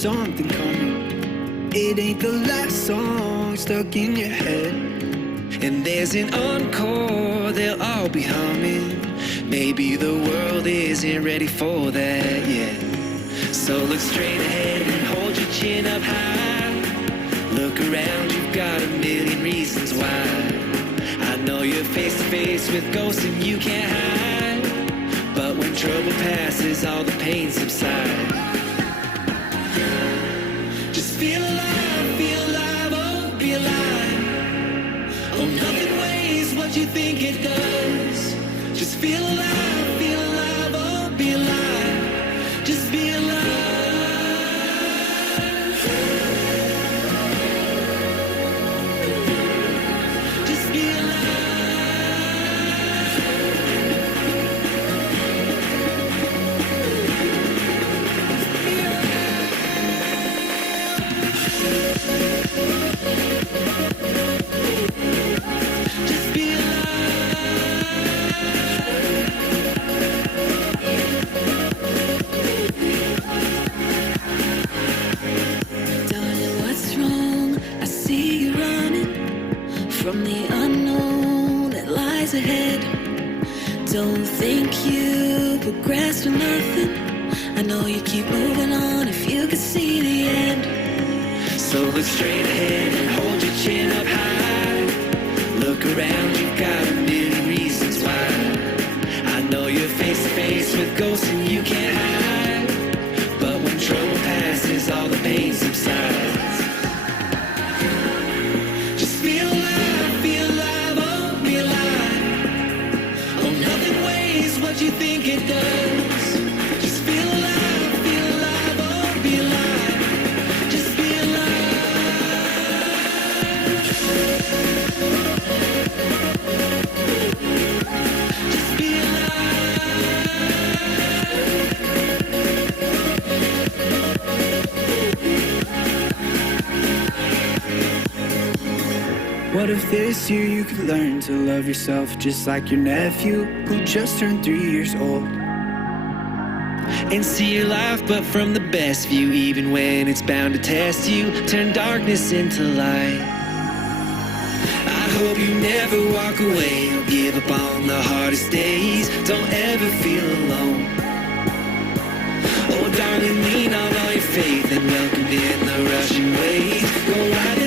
something coming. It ain't the last song stuck in your head. And there's an encore they'll all be humming. Maybe the world isn't ready for that yet. So look straight ahead and hold your chin up high. Look around, you've got a million reasons why. I know you're face to face with ghosts and you can't hide. But when trouble passes, all the pain subsides. Just feel alive, oh, be alive. Oh, nothing weighs what you think it does. Just feel alive, oh, be alive. Just be alive. Just be alive. Just be from the unknown that lies ahead. Don't think you progress for nothing. I know you keep moving on if you could see the end. So look straight ahead and hold your chin up high. Look around, you've got a million reasons why. I know you're face to face with ghosts and you can't hide. But when trouble passes, all the pain subsides. Just feel alive, oh, be alive. Oh, nothing weighs what you think it does. Just feel alive, oh, be alive. Just be alive. Just be alive. What if this year you could learn to love yourself just like your nephew who just turned 3 years old? And see your life but from the best view, even when it's bound to test you. Turn darkness into light. I hope you never walk away or give up on the hardest days. Don't ever feel alone. Oh darling, lean on all your faith and welcome in the rushing waves. Go ride